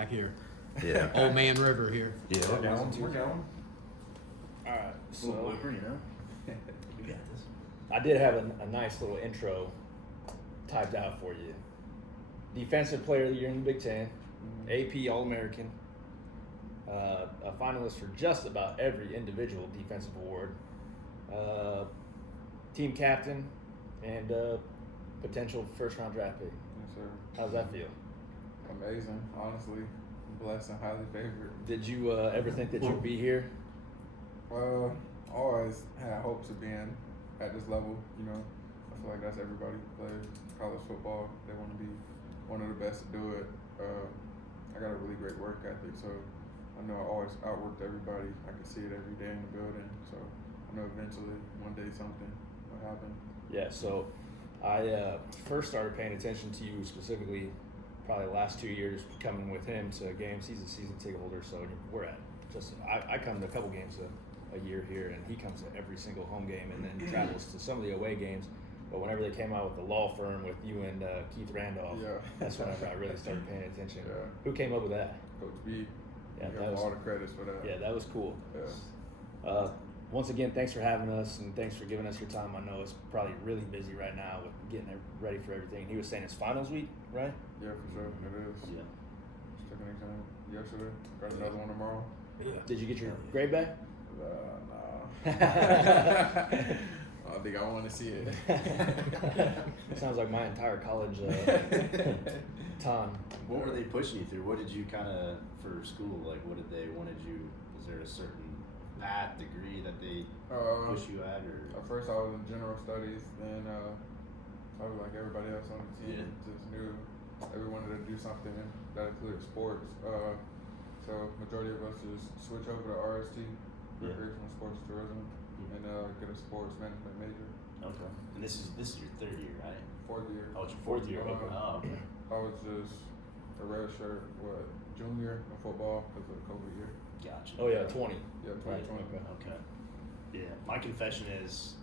back here. Yeah. Old Man River here. Yeah. We're going. All right, So, so blooper, you know. We got this. I did have a nice little intro typed out for you. Defensive Player of the Year in the Big Ten, AP All-American, a finalist for just about every individual defensive award, team captain, and potential first-round draft pick. Yes, sir. How's that feel? Amazing, honestly. Blessed and highly favored. Did you ever think that you'd be here? Always had hopes of being at this level, you know. I feel like that's everybody who plays college football. They want to be one of the best to do it. I got a really great work ethic, so I know I always outworked everybody. I can see it every day in the building, so I know eventually one day something will happen. Yeah, so I first started paying attention to you specifically probably the last 2 years coming with him to games. He's a season ticket holder, so we're at just I come to a couple games a year here, and he comes to every single home game and then travels to some of the away games. But whenever they came out with the law firm with you and Keith Randolph, that's whenever I really started paying attention. Yeah. Who came up with that? Coach B, Yeah, you that have was all the credits for that. Yeah, that was cool. Yeah. Once again, thanks for having us, and thanks for giving us your time. I know it's probably really busy right now with getting ready for everything. He was saying it's finals week, right? Yeah, for sure. It is. Yeah. Just took an exam yesterday. Got another one tomorrow. Did you get your grade back? Nah. I don't think I want to see it. Sounds like my entire college time. What were they pushing you through? What did you kind of, for school, like, what did they wanted you, was there a certain path, degree that they push you at, or? At first I was in general studies, then I was like everybody else on the team, just knew that we wanted to do something that included sports. So majority of us just switch over to RST, recreational sports tourism, and get a sports management major. Okay. And this is your third year, right? Fourth year. Oh, it's your fourth year. Okay. Oh, okay. I was just a red shirt, junior in football because of the COVID year. Gotcha. Oh yeah, 20. Yeah, 2020. Okay. Yeah. My confession is,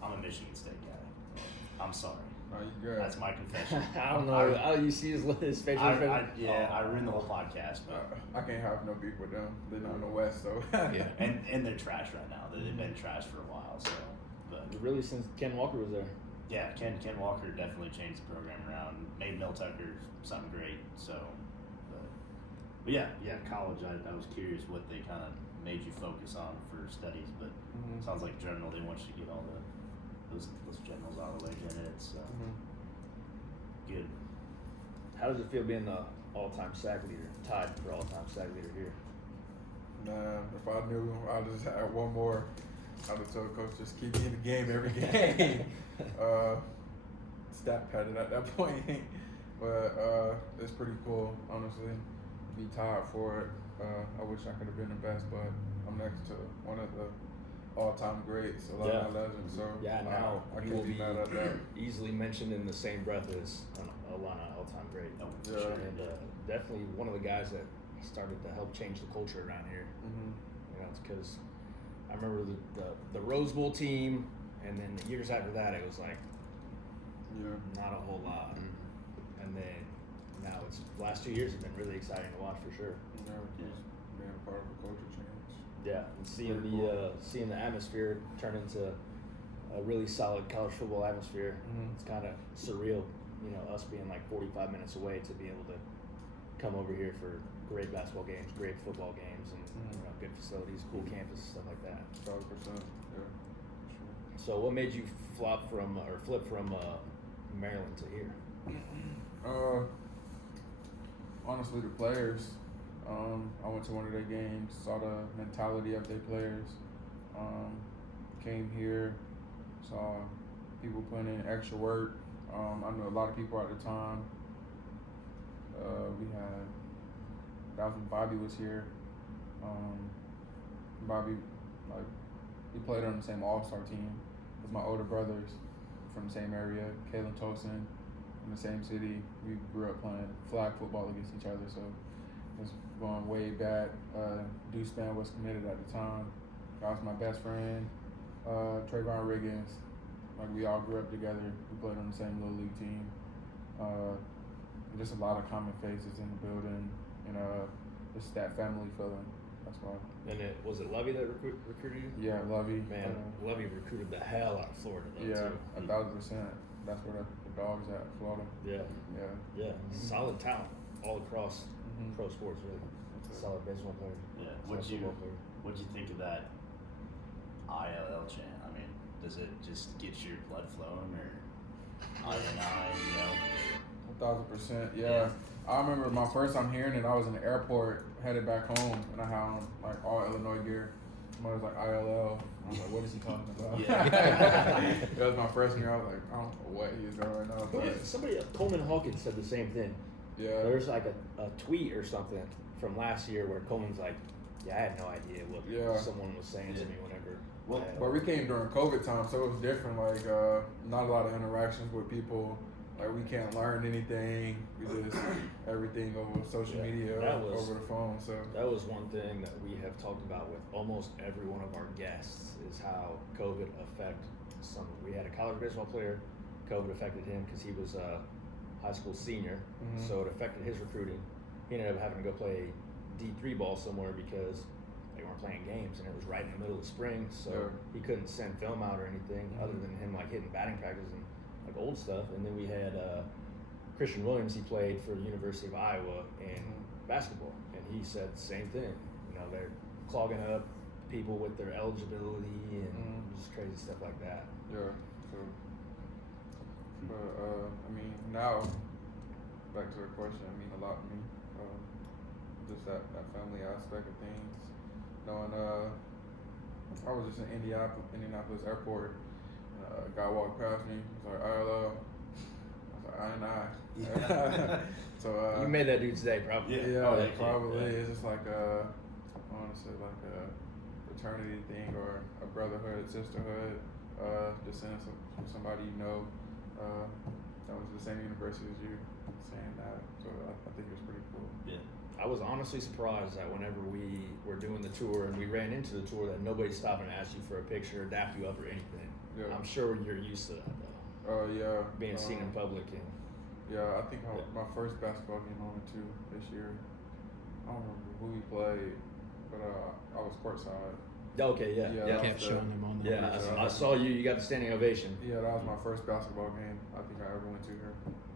I'm a Michigan State guy. I'm sorry. No, you good. That's my confession. I don't know. You see his facial expression? I ruined the whole podcast, but I can't have no beef with them. They're not in the West, so. yeah, and they're trash right now. They've been trash for a while, so. But really, since Ken Walker was there. yeah, Ken Walker definitely changed the program around. Made Mel Tucker something great. So, but yeah, college. I was curious what they kind of made you focus on for studies, but sounds like general. They want you to get all those generals out of the way, get it. So good. How does it feel being the all-time sack leader, tied for all-time sack leader here? Nah, if I knew I just had one more, I'd have told coach just keep me in the game every game. Stat padded at that point, but it's pretty cool, honestly. Be tied for it. I wish I could have been the best, but I'm next to one of the all-time greats, a lot of my legends. So now I you will can't be mad at that. easily mentioned in the same breath as Alana, all-time great. Oh, Yeah. sure. And definitely one of the guys that started to help change the culture around here. You know, it's because I remember the Rose Bowl team, and then the years after that, it was like not a whole lot. And then now it's the last 2 years have been really exciting to watch for sure. Just being a part of a culture change. Yeah, and seeing the atmosphere turn into a really solid college football atmosphere. It's kind of surreal, you know, us being like 45 minutes away to be able to come over here for great basketball games, great football games, and you know, good facilities, cool campus, stuff like that. 100%. Yeah. Sure. So, what made you flip from Maryland to here? Honestly, the players. I went to one of their games, saw the mentality of their players. Came here, saw people putting in extra work. I knew a lot of people at the time. That was when Bobby was here. Bobby, he played on the same All-Star team as my older brothers from the same area, Kalen Tosin, in the same city. We grew up playing flag football against each other, so it was going way back. Deuce Span was committed at the time. That was my best friend. Trayvon Riggins. We all grew up together. We played on the same little league team. Just a lot of common faces in the building. And just that family feeling. That's why. And was it Lovey that recruited you? Yeah, Lovey. Man, Lovey recruited the hell out of Florida, though, Yeah, too. 1,000%. That's where the dog's at, Florida. Yeah. Yeah. Solid talent all across pro sports, really. Solid baseball player. Yeah. Solid football player. What'd you think of that ILL chant? I mean, does it just get your blood flowing, or INI, you know? 1,000%. Yeah. I remember my first time hearing it. I was in the airport headed back home, and I had on like all Illinois gear. Somebody was like ILL. I was like, what is he talking about? Yeah. That was my freshman year. I was like, I don't know what he's doing right now. But Somebody, Coleman Hawkins said the same thing. yeah. There's like a tweet or something from last year where Coleman's like, yeah, I had no idea what someone was saying to me whenever. Well, But we came during COVID time, so it was different. Like, not a lot of interactions with people. Like, we can't learn anything. We just everything over social media, over the phone. So that was one thing that we have talked about with almost every one of our guests is how COVID affected some. We had a college baseball player. COVID affected him because he was a high school senior, so it affected his recruiting. He ended up having to go play D3 ball somewhere because they weren't playing games, and it was right in the middle of the spring, so he couldn't send film out or anything other than him like hitting batting practice and like old stuff. And then we had Christian Williams. He played for the University of Iowa in basketball, and he said the same thing. You know, they're clogging up people with their eligibility and just crazy stuff like that. yeah. So, but I mean, now back to the question. I mean, a lot to me. Just that family aspect of things. Knowing, I was just in Indianapolis airport. A guy walked past me. He was like, ILL. I was like, INI. Yeah. So You made that dude's day, probably. Yeah, probably. It's just like I want to say like a fraternity thing or a brotherhood, sisterhood. Just saying somebody you know that was the same university as you, saying that. So I think it was pretty cool. Yeah. I was honestly surprised that whenever we were doing the tour and we ran into the tour that nobody stopped and asked you for a picture or dapped you up or anything. Yeah. I'm sure you're used to that though. Yeah. Being seen in public and Yeah, I think my first basketball game I went to this year. I don't remember who we played, but I was courtside. okay, yeah. Yeah, Kept showing them on the I saw you got the standing ovation. Yeah, that was my first basketball game I think I ever went to here.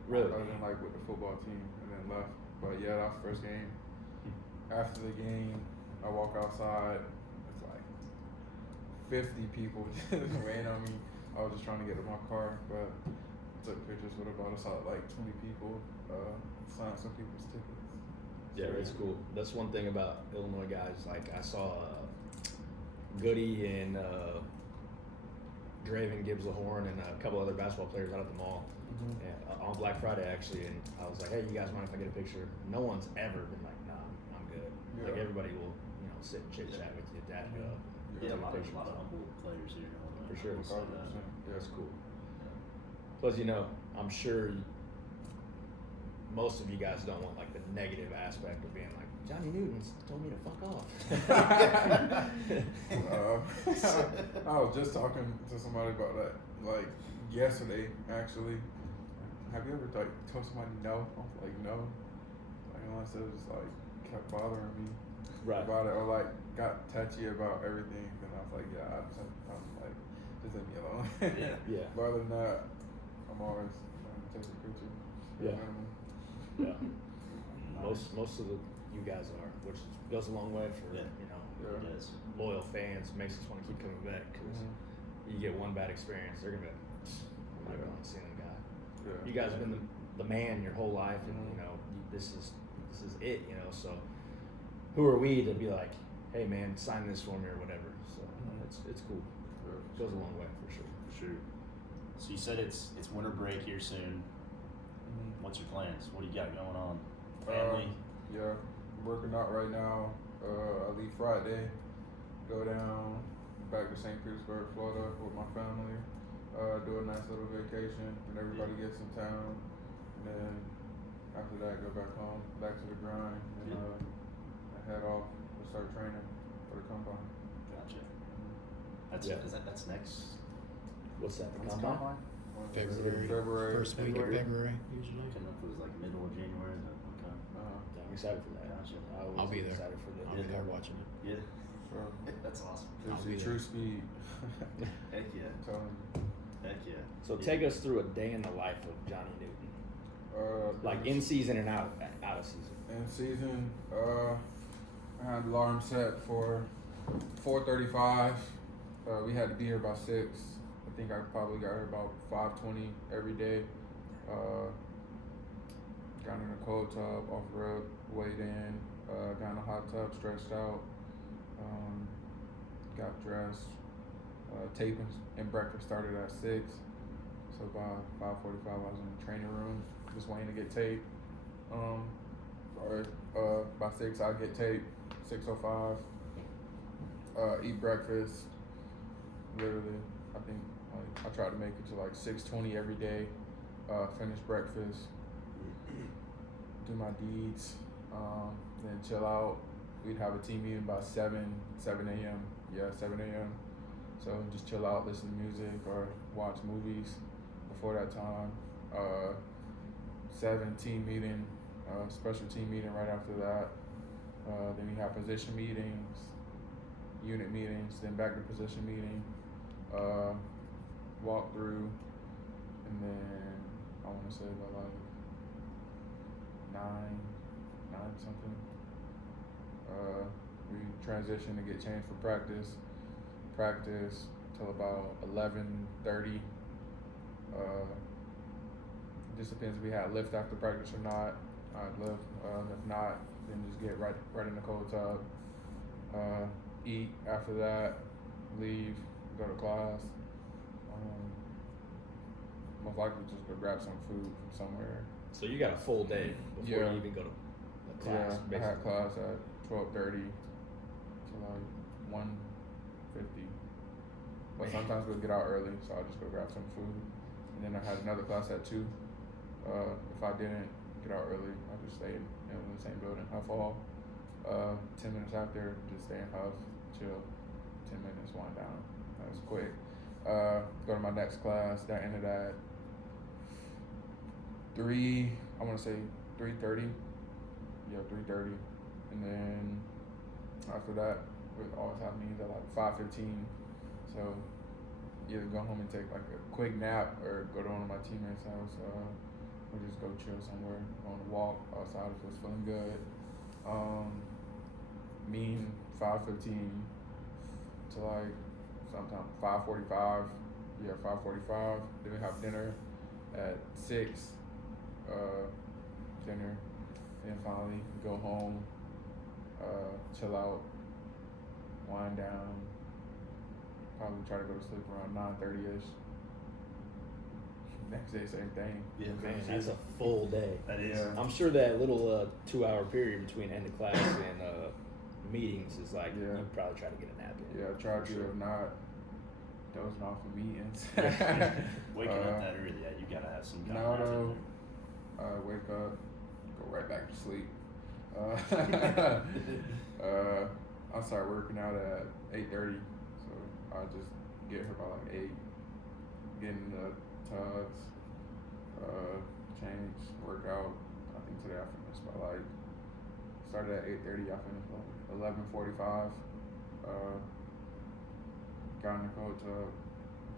Really? Other than like with the football team and then left. But yeah, that was the first game. After the game, I walk outside. It's like 50 people just waiting on me. I was just trying to get to my car, but I took pictures with about I saw like 20 people sign some people's tickets. Yeah, it's cool. That's one thing about Illinois guys. Like I saw Goody and Draven Gibbs the Horn and a couple other basketball players out at the mall on Black Friday actually, and I was like, hey, you guys mind if I get a picture? No one's ever been like, nah, I'm good. Yeah. Like everybody will, sit and chit chat with you, dap you up. Yeah, a lot of pictures. humble players here. For sure. Yeah, That's cool. Plus, I'm sure most of you guys don't want like the negative aspect of being like, Johnny Newton's told me to fuck off. I was just talking to somebody about that like yesterday actually. Have you ever like told somebody no? I was like no. Like unless it was like kept bothering me about it or like got touchy about everything, then I was like, yeah, I'm like, just leave me alone. Yeah. But other than that, I'm always trying to take a picture. Yeah. Nice. Most of you guys are, which goes a long way for Yeah. It is. loyal fans. Makes us want to keep coming back because you get one bad experience, they're gonna be like, I'm not going to see that guy. Yeah. You guys have been the man your whole life, and this is it. So who are we to be like, hey man, sign this for me or whatever? So it's cool. It goes a long way for sure. For sure. So you said it's winter break here soon. What's your plans? What do you got going on? Family? Yeah, I'm working out right now. I leave Friday, go down back to St. Petersburg, Florida with my family. Do a nice little vacation when everybody gets in town, and then after that go back home, back to the grind, and head off to start training for the combine. Gotcha. That's next. What's that? The What's combine? February. First week of February, usually. I don't know if it was like middle of January. Okay. Dang, excited for that. Gotcha. I always I'll be get there. excited for I'll the be there car watching it. Yeah, So, that's awesome. I'll it's be the there. true speed. Heck yeah, Telling heck yeah. So take us through a day in the life of Johnny Newton, you. like in season and out of season. In season, I had alarm set for 4:35. We had to be here by 6. I think I probably got here about 5:20 every day. Got in a cold tub, off road, weighed in, got in a hot tub, stretched out, got dressed. Taping and breakfast started at 6. So by 5:45 I was in the training room, just waiting to get taped. By 6 I get taped. 6:05. Eat breakfast. Literally, I think I try to make it to like 6:20 every day. Finish breakfast. Do my deeds. Then chill out. We'd have a team meeting by 7 a.m. Yeah, 7 a.m. So just chill out, listen to music, or watch movies before that time. 7 team meeting, special team meeting right after that. Then we have position meetings, unit meetings, then back to position meeting, walk through, and then I want to say about like 9 something. We transition to get changed for practice till about 11:30. Just depends if we had lift after practice or not. I'd lift. If not, then just get right in the cold tub. Eat after that. Leave. Go to class. Most likely just go grab some food from somewhere. So you got a full day before Yeah. you even go to the class. Yeah, I had class at 12:30 to like 1:50. But sometimes we'll get out early, so I'll just go grab some food. And then I had another class at 2. If I didn't get out early, I just stayed in the same building, Huff Hall. 10 minutes after, just stay in Huff, chill. 10 minutes, wind down. That was quick. Go to my next class. That ended at 3. I want to say 3:30. Yeah, 3:30. And then after that, we always have meetings at like 5:15. So either go home and take like a quick nap or go to one of my teammates' house. Or just go chill somewhere, go on a walk outside if it's feeling good. Meeting 5:15 to like sometime 5:45. Yeah, 5:45. Then we have dinner at 6. Dinner. Then finally go home, chill out, wind down. Probably try to go to sleep around 9:30ish. Next day, same thing. Yeah, Man, that's a full day. That is. Yeah. I'm sure that little 2-hour period between end of class and meetings is like Yeah. you probably try to get a nap in. Yeah, I try For to, sure. if not, dozing off of meetings. Waking up that early, yeah, you gotta have some kind Now of though, rhythm wake up, go right back to sleep. I start working out at 8:30, so I just get here by like 8. Get in the tubs, change, work out. I think today I finished by like started at 8:30. I finished by 11:45. Got in the cold tub,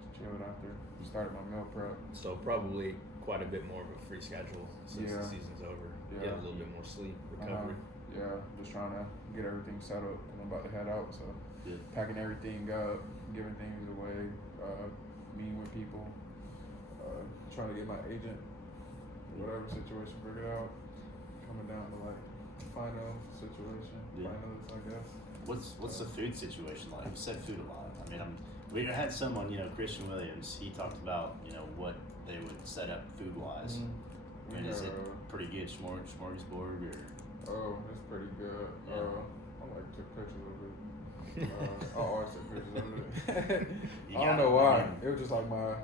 just chilled after. Started my meal prep. So probably quite a bit more of a free schedule since Yeah. the season's over. Yeah. Get a little bit more sleep, recovery. Yeah, just trying to get everything settled because I'm about to head out. So Yeah. packing everything up, giving things away, meeting with people, trying to get my agent, whatever situation figured out. Coming down to like final situation, Yeah. finals, I guess. What's the food situation like? You said food a lot. I mean, we had someone, Christian Williams. He talked about what they would set up food wise. Mm-hmm. I mean, is it pretty good smorgasbord or? Oh, it's pretty good. Yeah. I like took pictures of it. I always take pictures of it. You I don't gotta, know why. I mean- It was just like my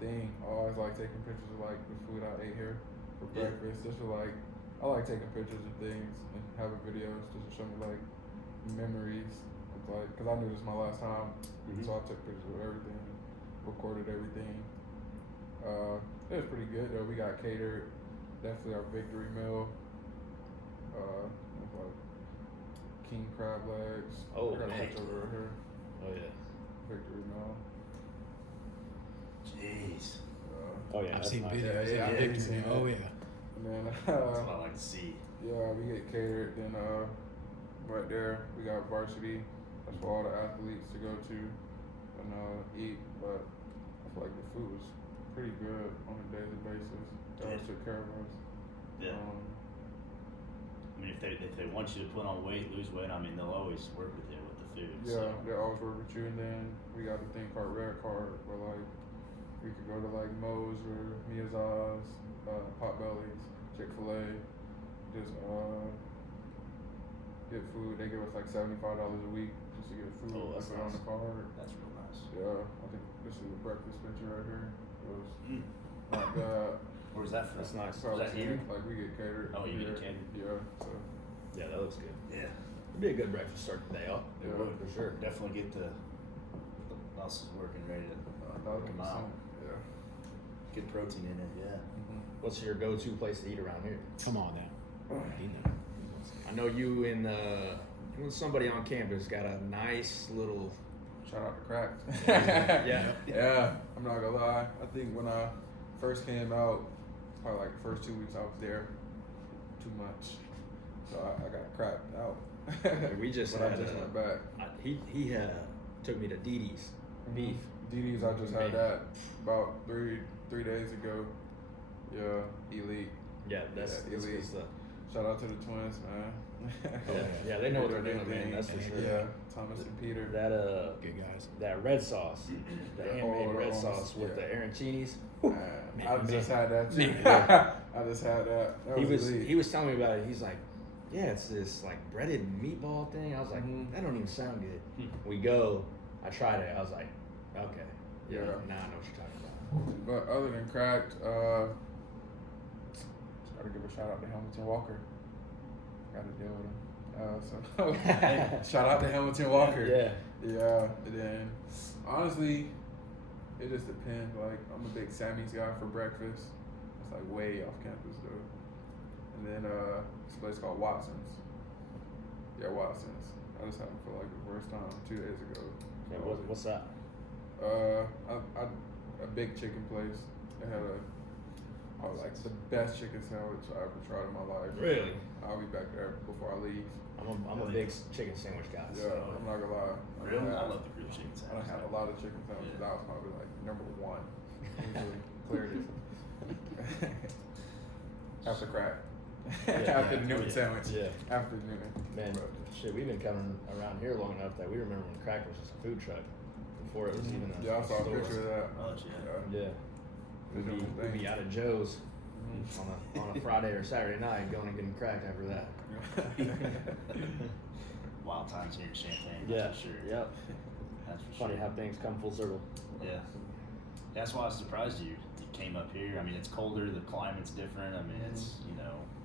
thing. I always like taking pictures of like the food I ate here for Yeah. breakfast. Just for like, I like taking pictures of things and having videos just to show me like memories. It's like, cause I knew this was my last time, Mhm. so I took pictures of everything, recorded everything. It was pretty good though. We got catered. Definitely our victory meal. with like king crab legs. Oh, I got a man. picture of it right here. Oh yeah. Victory now. Jeez. Oh yeah. I've that's seen nice. videos. Yeah, of yeah, Victory. seen Oh it. yeah. And then That's what I like to see. yeah, we get catered. Then right there we got varsity. That's for all the athletes to go to and eat. But I feel like the food was pretty good on a daily basis. They always took care of us. Yeah. I mean, if they want you to put on weight, lose weight, I mean, they'll always work with you with the food. Yeah, So. they always work with you. And then we got the thing called Red Card, where like we could go to like Moe's or Mia's, Potbelly's, Chick-fil-A, just get food. They give us like $75 a week just to get food. Oh, that's put it on nice. the card. That's real nice. Yeah, I think this is a breakfast picture right here. It was Mm. not bad. Where's that from? That's nice. Is that here? Like we get catered. Oh, you here. get catered? Yeah. So Yeah, that looks good. Yeah. It'd be a good breakfast to start the day off. It Yeah. would for sure. Definitely get the muscles working, ready to work them out. 1,000%. Yeah. Get protein in it. Yeah. What's your go-to place to eat around here? Come on now. You know. I know you and somebody on campus got a nice little. Shout out to Cracked. Yeah. Yeah, I'm not gonna lie. I think when I first came out, probably like the first 2 weeks I was there, too much. So I got cracked out. We just but had I just went back. he took me to Didi's beef. DD's, I just had Man. that about three days ago. Yeah, elite. Yeah, that's elite. is the. Shout out to the twins, man. Yeah, they know what they're Doing doing, their man. thing. That's for sure. Yeah, Thomas and Peter. That Good guys. that red sauce, the Yeah, handmade all red the sauce with yeah. the arancinis. Man, I Man, just man. had that too. Man. I just had that. That He was was elite. he was telling me about it. He's like, yeah, it's this like breaded meatball thing. I was like, Mhm. that don't even sound good. We go, I tried it. I was like, okay, yeah, Yeah. now I know what you're talking about. But other than Cracked, just gotta give a shout out to Hamilton Walker. Gotta deal with him. So shout out to Hamilton Walker. Yeah. Yeah. And then honestly, it just depends. Like I'm a big Sammy's guy for breakfast. It's like way off campus though. And then this place called Watson's. Yeah, Watson's. I just had them for like the first time 2 days ago. Yeah, what's that? A big chicken place. They had like the best chicken sandwich I ever tried in my life. Really? I'll be back there before I leave. I'm a big chicken sandwich guy. Yeah, So. I'm not gonna lie. Really? I I love the grilled chicken I sandwich. had a lot of chicken sandwiches. Yeah. That was probably like number one. Easily cleared it. After crack. After the Newton sandwich. Yeah. After the Newton. Man, shit, we've been coming around here long enough that we remember when crack was just a food truck before it was even a Yeah, I saw a store. picture of that. Oh, yeah. Yeah. We'd be out of Joe's on a Friday or Saturday night going and getting cracked after that. Wild times here in Champaign. Yeah, That's for sure. Yep. That's for Funny sure. how things come full circle. Yeah. That's why I was surprised you came up here. I mean, it's colder, the climate's different. I mean, it's,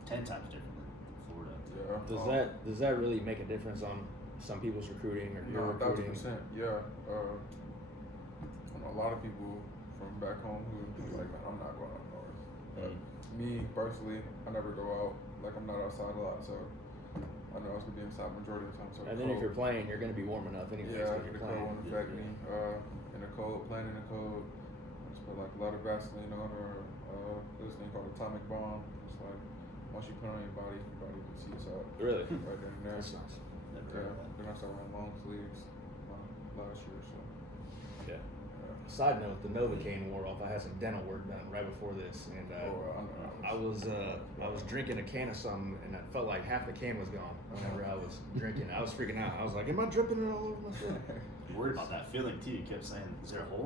10 times different than Florida. Yeah. Does that really make a difference on some people's recruiting or your No, recruiting? 1,000%. Yeah. I know a lot of people from back home who like, man, I'm not going up north. But me personally, I never go out. Like I'm not outside a lot, so I know I was gonna be inside majority of the time. So And then if you're playing, you're going to be warm enough anyway. yeah, when the you're cold playing. won't affect me. In the cold, playing in the cold, I just put like a lot of Vaseline on, or this thing called atomic bomb. It's like once you put it on your body just heats up. Really? Right then and there. That's nice. Never Yeah. heard of that. Then I started wearing long sleeves last year, so. Yeah. Side note: the Novocaine wore off. I had some dental work done right before this, and I was drinking a can of something, and I felt like half the can was gone whenever I was drinking. I was freaking out. I was like, "Am I dripping it all over myself?" You worried about that feeling too. You kept saying, "Is there a hole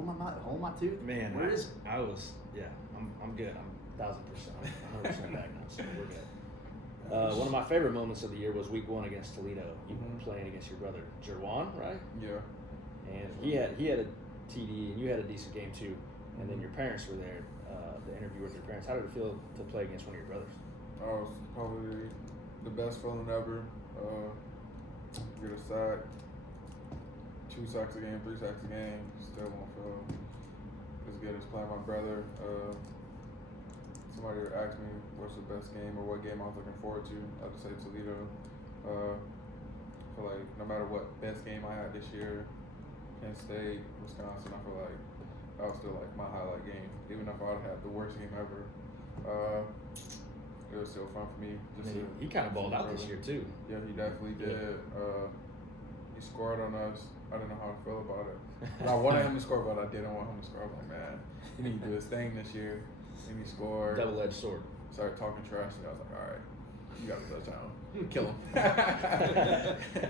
in my tooth?" Man, where is it? I was, yeah. I'm good. I'm 1,000%. I'm 100% back now, so we're good. One of my favorite moments of the year was Week 1 against Toledo. You playing against your brother Jerwan, right? Yeah. And he had a TD, and you had a decent game too. And then your parents were there. The interview with your parents. How did it feel to play against one of your brothers? It was probably the best feeling ever. Get a sack, 2 sacks a game, 3 sacks a game, still won't feel as good as playing my brother. somebody would ask me what's the best game or what game I was looking forward to, I'd just say Toledo. I feel like no matter what best game I had this year, Penn State, Wisconsin, I feel like that was still like my highlight game. Even if I would have had the worst game ever, it was still fun for me. He kind of balled out this year too. Yeah, he definitely did. He scored on us. I didn't know how to feel about it. I wanted him to score, but I didn't want him to score. I'm like, man, he need to do his thing this year. And he scored. Double-edged sword. Started talking trash, and I was like, all right, you got a touchdown. Kill him.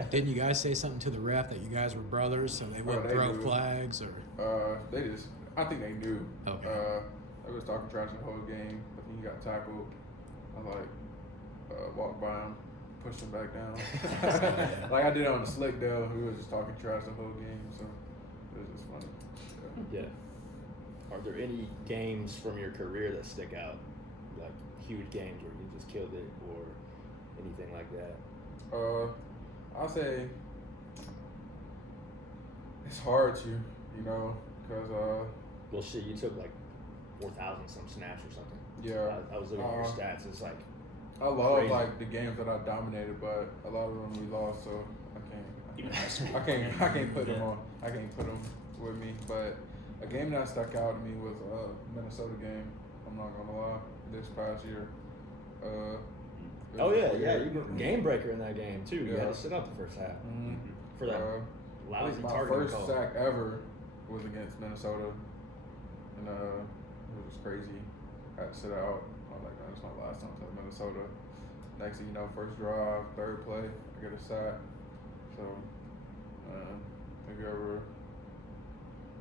Didn't you guys say something to the ref that you guys were brothers, so they wouldn't they throw knew. flags or? I think they knew. Okay. They was talking trash the whole game, but then he got tackled. I walked by him, pushed him back down. Like I did on the slick though. We was just talking trash the whole game, so it was just funny. Yeah. Are there any games from your career that stick out, like huge games where you just killed it, or anything like that? I'll say it's hard to, because Well, shit, you took like 4,000 some snaps or something. yeah. I was looking at your stats. It's like I love crazy. like the games that I dominated, but a lot of them we lost, so Even high school. I can't put them on. I can't put them with me. But a game that stuck out to me was a Minnesota game. I'm not gonna lie. This past year. It oh was yeah, weird. you were game breaker in that game too. You Yeah. had to sit out the first half Mhm. for that I lousy think my targeting first call. sack ever was against Minnesota, and it was crazy. I had to sit out. I was like, no, it's my last time to Minnesota. Next thing you know, first drive, third play, I get a sack. So, have you ever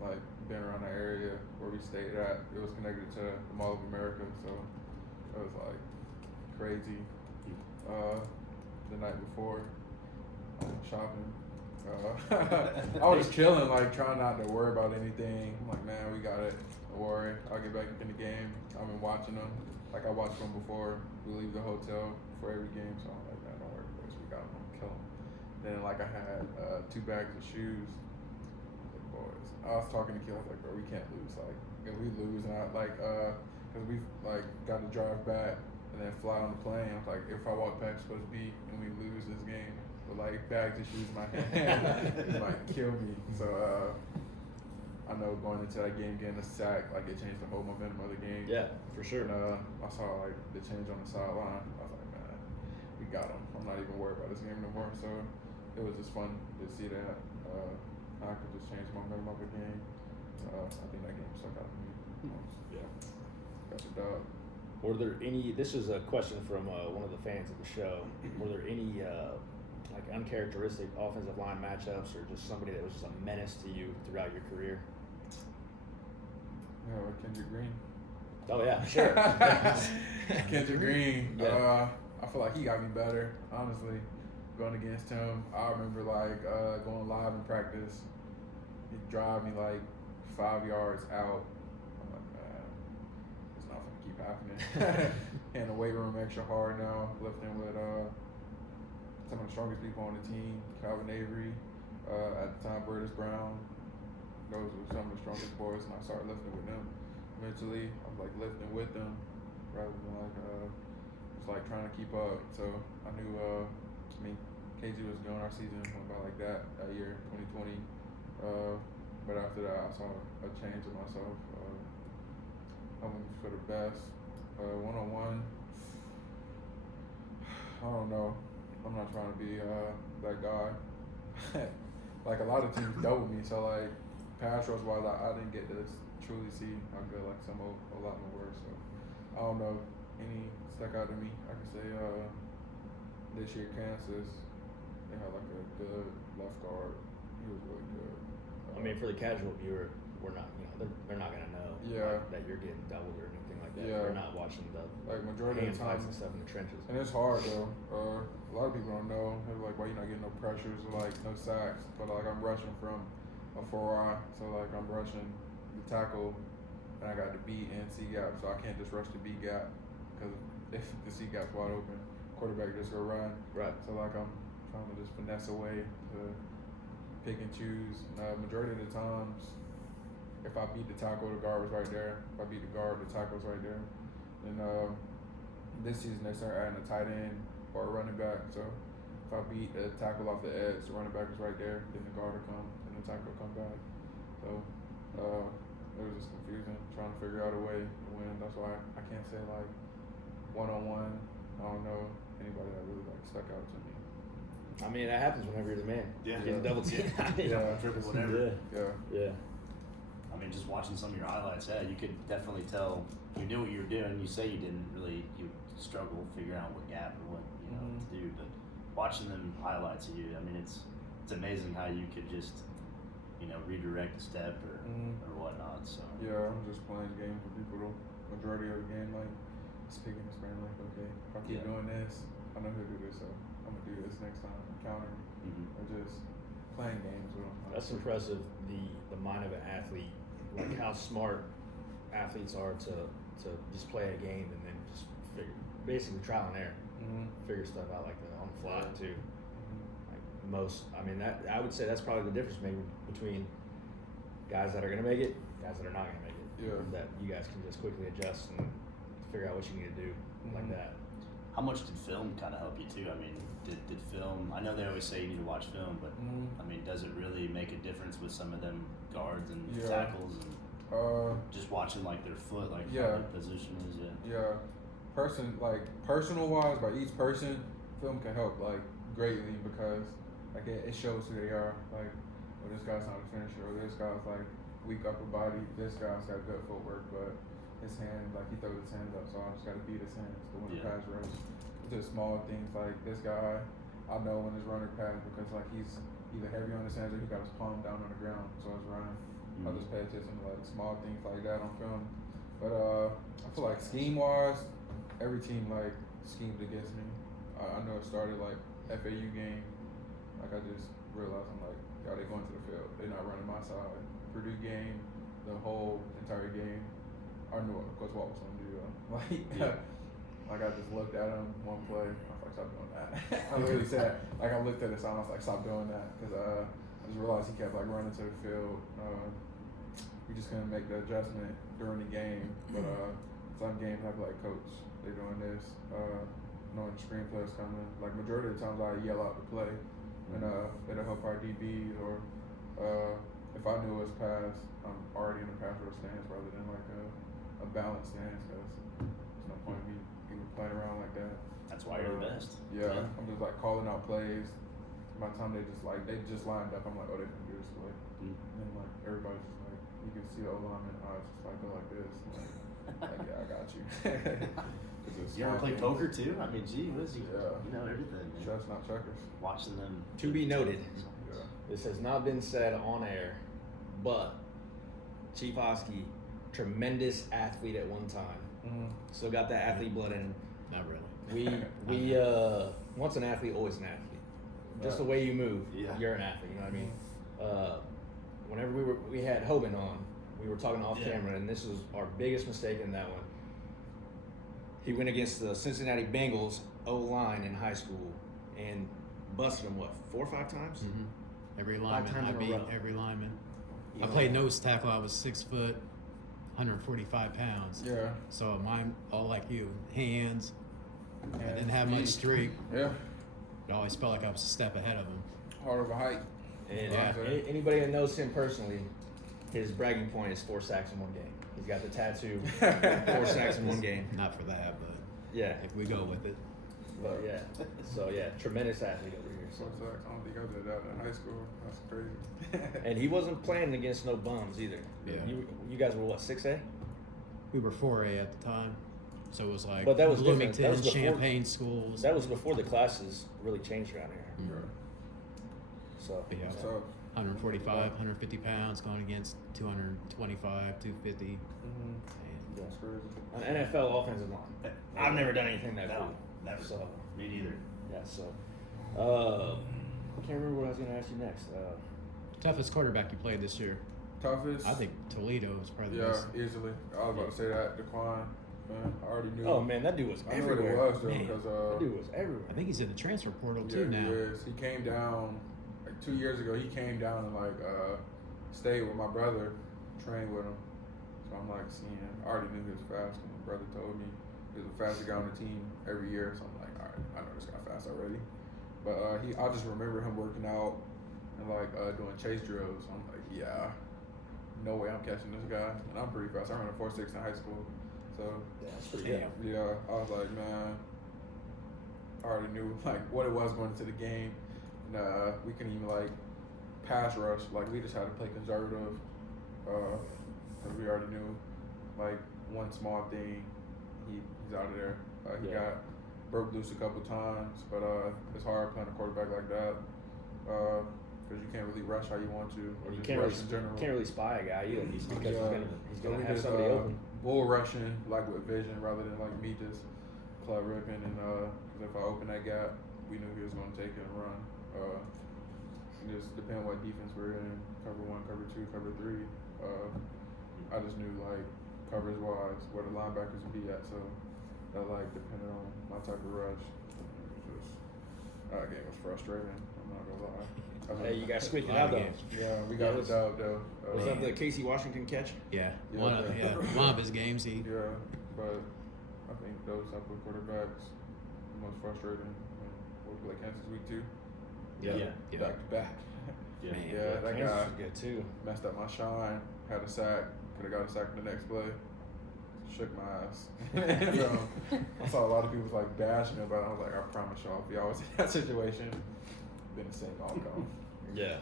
like been around the area where we stayed at? It was connected to the Mall of America, so it was like crazy. The night before, I went shopping. I was chilling, like trying not to worry about anything. I'm like, man, we got it. Don't worry, I'll get back in the game. I've been watching them. Like I watched them before we leave the hotel for every game, so I'm like, man, don't worry, boys, we got them. I'm kill them. Then like I had 2 bags of shoes. Like, boys, I was talking to Kill. I was like, bro, we can't lose. Like if we lose, and cause we like got to drive back and then fly on the plane. I was like, if I walk back supposed to be and we lose this game with like bags of shoes in my hand, it might kill me. So I know going into that game getting a sack, like it changed the whole momentum of the game. Yeah, for sure. And I saw like the change on the sideline. I was like, man, we got him. I'm not even worried about this game no more. So it was just fun to see that I could just change the momentum of the game. I think that game stuck out to me. Yeah, got the dub. Were there any? This is a question from one of the fans of the show. Were there any like uncharacteristic offensive line matchups, or just somebody that was just a menace to you throughout your career? Yeah, like Kendrick Green. Oh yeah, sure. Kendrick Green. Yeah. I feel like he got me better, honestly. Going against him, I remember like going live in practice. He'd drive me like 5 yards out. I'm like, man, it's not gonna keep happening. And the weight room extra hard now, lifting with some of the strongest people on the team, Calvin Avery, at the time Burtis Brown. Those were some of the strongest boys, and I started lifting with them. Mentally, I was like lifting with them rather than like just like trying to keep up. So I knew, KG was doing our season went by like that year, 2020. But after that, I saw a change in myself. Hoping for the best. One-on-one, I don't know. I'm not trying to be that guy. Like a lot of teams double me, so like pass rush wise, I didn't get to truly see how good like some a lot more worse. So I don't know. Any stuck out to me? I can say this year Kansas, they had like a good left guard. He was really good. I mean, for the casual viewer, we're not, they're not gonna know that you're getting doubled or anything like that. Yeah. They're not watching the Like majority of hand the time, fights and stuff in the trenches. and it's hard though. A lot of people don't know. They're like, why you not getting no pressures or like no sacks? But like I'm rushing from a 4-eye, so like I'm rushing the tackle, and I got the B and C gap, so I can't just rush the B gap because if the C gap's wide open, quarterback just go run. Right. So like I'm trying to just finesse a way to pick and choose. Majority of the times, if I beat the tackle, the guard was right there. If I beat the guard, the tackle's right there. And this season they start adding a tight end or a running back. So if I beat a tackle off the edge, the running back is right there. Then the guard will come, and the tackle will come back. So it was just confusing trying to figure out a way to win. That's why I can't say like 1-on-1. I don't know anybody that really like stuck out to me. I mean, that happens whenever you're the man. Yeah. Getting double teamed. Yeah. Triple, whatever. Yeah. I mean, just watching some of your highlights, you could definitely tell you knew what you were doing. You say you didn't really, you struggle figuring out what gap or what to do. But watching them highlights of you, I mean, it's amazing how you could just redirect a step or whatnot. So Yeah, I'm just playing games with people the majority of the game, like speaking this man, like, okay, if I keep doing this, I know how to do this, so I'm gonna do this next time. Countering or just playing games with them. That's impressive. The mind of an athlete, like how smart athletes are to just play a game and then just figure, basically trial and error, figure stuff out like that on the fly too. Like most, I mean, that I would say that's probably the difference maybe between guys that are gonna make it, guys that are not gonna make it. Yeah. That you guys can just quickly adjust and figure out what you need to do like that. how much did film kind of help you too? I mean, did film? I know they always say you need to watch film, but I mean, does it really make a difference with some of them guards and tackles and just watching like their foot, like how their position is? Personal wise, by each person, film can help like greatly because like it shows who they are. Like, well, this guy's not a finisher, or this guy's like weak upper body. This guy's got good footwork, but his hand, like he throws his hands up, so I just got to beat his hands to win the pass rush. Just small things like this guy, I know when his runner pass because like he's either heavy on his hands or he got his palm down on the ground, so I was running. I just pay attention to like small things like that on film. But I feel like scheme wise, every team like schemed against me. I know it started like FAU game. Like I just realized I'm like, y'all they going to the field. They're not running my side. Purdue game, the whole entire game. I knew what Coach Walt was going to do. Like I just looked at him one play. I was like, stop doing that. I literally said, like I looked at his sign. I was like, stop doing that because I just realized he kept like running to the field. We just couldn't make the adjustment during the game. But some games I feel like, coach, they're doing this. Knowing the screenplay is coming. Like majority of the times I yell out the play, and it'll help our DBs. Or if I knew it was pass, I'm already in the pass rush stance rather than like a balanced stance because there's no point in me playing around like that. That's why you're the best. Yeah, I'm just like calling out plays. By the time they just lined up, I'm like, oh, they can do this play. And like everybody's just like, you can see the O-lineman eyes just like go like this. Like yeah, I got you. You ever play poker too? I mean, gee whiz, you know everything. Man. Chess, not checkers. Watching them. To be noted, Yeah. this has not been said on air, but Chief Oski, tremendous athlete at one time. Still got that athlete blood in him. Not really. We once an athlete, always an athlete. Just the way you move, you're an athlete. You know what I mean? Whenever we had Hoban on, we were talking off camera, and this was our biggest mistake in that one. He went against the Cincinnati Bengals O-line in high school and busted him 4 or 5 times? Every lineman. times I in a beat row. every lineman. I played nose tackle. I was 6 foot, 145 pounds. Yeah. So mine, all like you, hands. I didn't have much streak. Yeah. It always felt like I was a step ahead of him. Hard of a height. And Yeah. anybody that knows him personally, his bragging point is 4 sacks in one game. He's got the tattoo, 4 sacks in one game. Not for that, but Yeah, if we go with it. but yeah, tremendous athlete over here. So. So I don't think I did that in high school. That's crazy. And he wasn't playing against no bums either. Yeah. You guys were what, 6A? We were 4A at the time. So it was like But that was different. Bloomington, That was before- Champaign schools. That was before the classes really changed around here. So But yeah, So 145, 150 pounds going against 225, 250. that's crazy. an NFL offensive line. I've never done anything that cool. Never. So Me neither. yeah, so I can't remember what I was gonna ask you next. Toughest quarterback you played this year? Toughest? I think Toledo was probably the Yeah, best. easily. I was about to say that. Decline. Man, I already knew. Oh man, that dude was I knew what everywhere. it was though, Man. because That dude was everywhere. I think he's in the transfer portal yeah, too now. he is. He came down like 2 years ago. He came down and like stayed with my brother, trained with him. So I'm like seeing him. I already knew he was fast. And my brother told me. He was the fastest guy on the team every year. So I'm like, all right, I know this guy fast already. But I just remember him working out and like doing chase drills. I'm like, yeah, no way I'm catching this guy. And I'm pretty fast. I ran a 4.6 in high school. So That's pretty good. yeah, I was like, man, I already knew like what it was going into the game. And we couldn't even like pass rush. Like we just had to play conservative. And we already knew like one small thing, he's out of there. He got broke loose a couple times, but it's hard playing a quarterback like that because you can't really rush how you want to, or You just can't rush really, in general. can't really spy a guy either. Because he's So gonna we have just, somebody open. bull rushing like with vision rather than like me just club ripping, and because if I open that gap, we knew he was going to take it and run. Just depending what defense we're in, cover 1, cover 2, cover 3. I just knew like coverage wise where the linebackers would be at, so that like depended on my type of rush. Just that game was frustrating. I'm not gonna lie. Hey, you guys squeaked it Lot out of though. games. Yeah, we got the dub though. Was that the Casey Washington catch? Yeah, Yeah, one of his games. He Yeah, but I think those type of quarterbacks the most frustrating. We'll play Kansas week 2. yeah. Back to back. Yeah. Man. Yeah, that Kansas guy was good too. messed up my shine. Had a sack. Could have got a sack in the next play. Shook my ass. So, I saw a lot of people like bashing me about it. I was like, I promise y'all, if y'all was in that situation, been the same outcome. Yeah.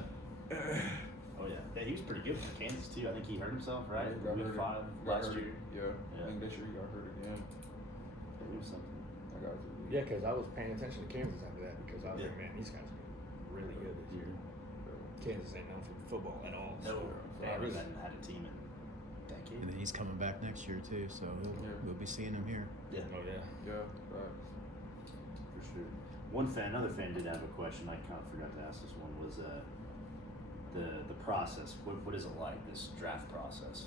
Oh yeah. Yeah, he was pretty good for Kansas too. I think he hurt himself, right? He got Week hurt. 5 Got last hurt. year. Yeah. Yeah. I think this year he got hurt again. It was something. I got Yeah, because I was paying attention to Kansas after that because I was Yeah. like, man, these guys are really good this year. Kansas ain't known for football at all. No, So, I really. haven't had a team in a decade. and then he's coming back next year too, so we'll be seeing him here. Yeah. Oh yeah. Yeah. Right. For sure. Another fan did have a question. I kind of forgot to ask this one. Was the process? What is it like, this draft process?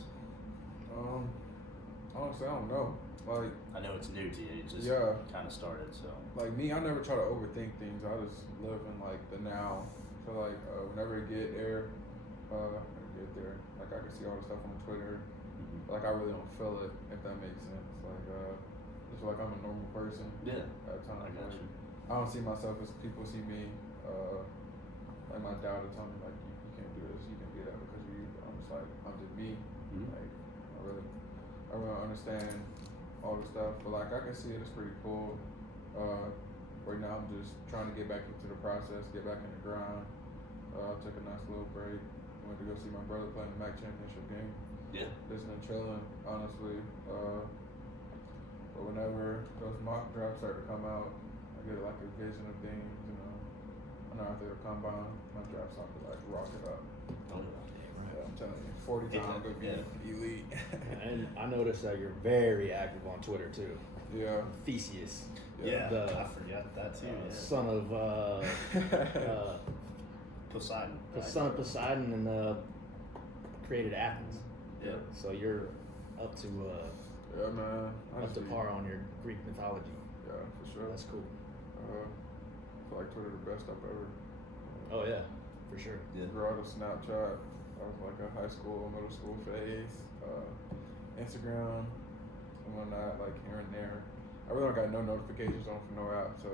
Honestly, I don't know. Like I know it's new to you. It just Yeah. kind of started. So me, I never try to overthink things. I just live in like the now. So like whenever I get there, like I can see all the stuff on Twitter. Like I really don't feel it, if that makes sense. Like just feel like I'm a normal person yeah, at times. I got Like, you. I don't see myself as people see me. Like my dad would tell me like you can't do this, you can't do that because you. I'm just like I'm just me. Mhm. Like I really don't understand all the stuff, but like I can see it. It's pretty cool. Right now I'm just trying to get back into the process, get back in the grind. I took a nice little break. Went to go see my brother play in the MAC championship game. Yeah. Just been chilling, honestly. But whenever those mock drafts start to come out, I get like a vision of things. I know after the combine, my draft stock to like rocket up. Yeah, I'm telling you, 40 times would be elite. And I noticed that you're very active on Twitter too. Yeah. Theseus. Yeah, The I forgot that too. Yeah. son of Poseidon. the right? son of Poseidon and created Athens. Yeah. So you're up to Yeah, man. up to par on your Greek mythology. Yeah, for sure. That's cool. I feel like Twitter the best I've ever. Oh yeah, for sure. Yeah. Grew out of Snapchat. I was like a high school, middle school phase. Instagram and whatnot, like here and there. I really don't got no notifications on for no app, so